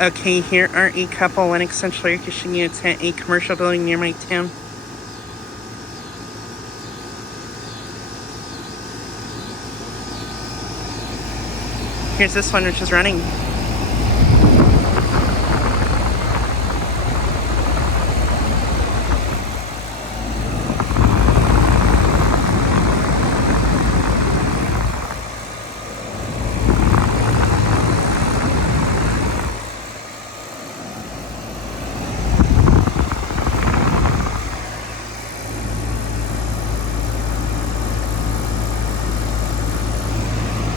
Okay, here are a couple Lennox central air conditioning units at a commercial building near my town. Here's this one, which is running.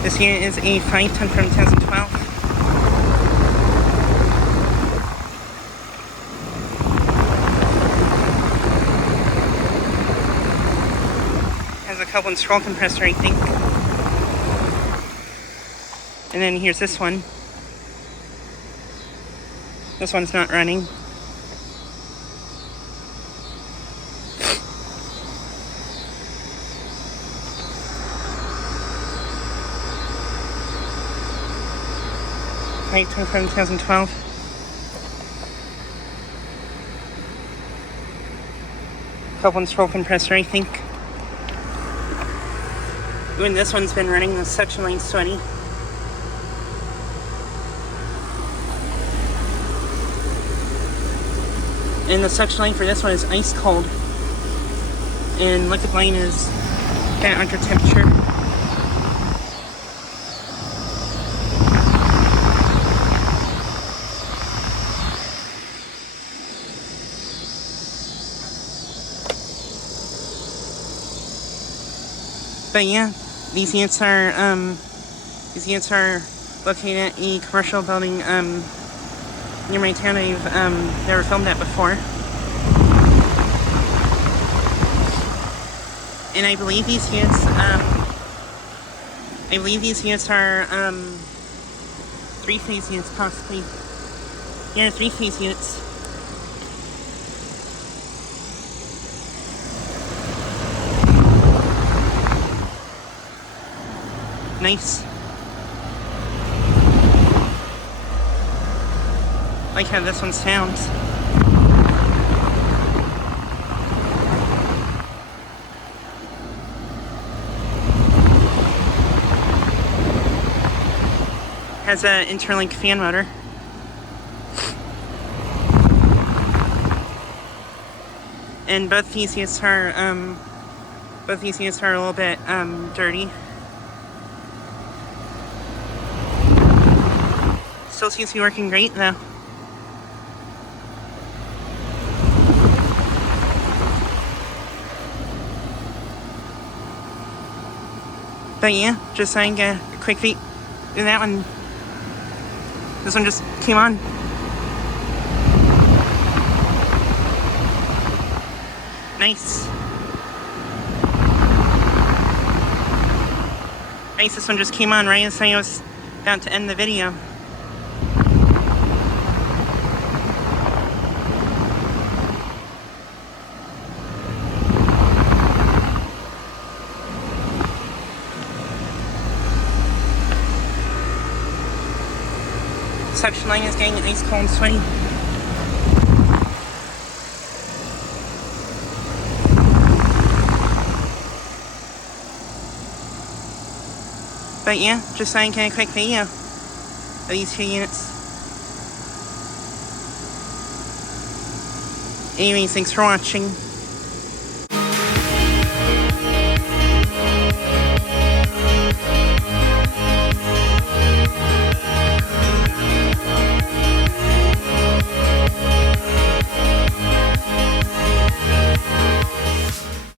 This unit is a 5-ton from 2012. Has a couple and scroll compressor, I think. And then here's this one. This one's not running. From 2012. Couple and scroll compressor, I think. When this one's been running, the suction line's sweaty. And the suction line for this one is ice cold. And liquid line is at under temperature. But yeah, these units are located at a commercial building near my town. I've never filmed that before, and I believe these units are 3-phase units, possibly. Yeah, 3-phase units. Nice. Like how this one sounds. Has an interlink fan motor. And both these units are a little bit dirty. Still seems to be working great though. But yeah, just saying a quick feat in that one. This one just came on. Nice. Nice, this one just came on right as I was about to end the video. Suction line is getting ice cold and sweaty. But yeah, just saying a quick video of these two units. Anyways, thanks for watching.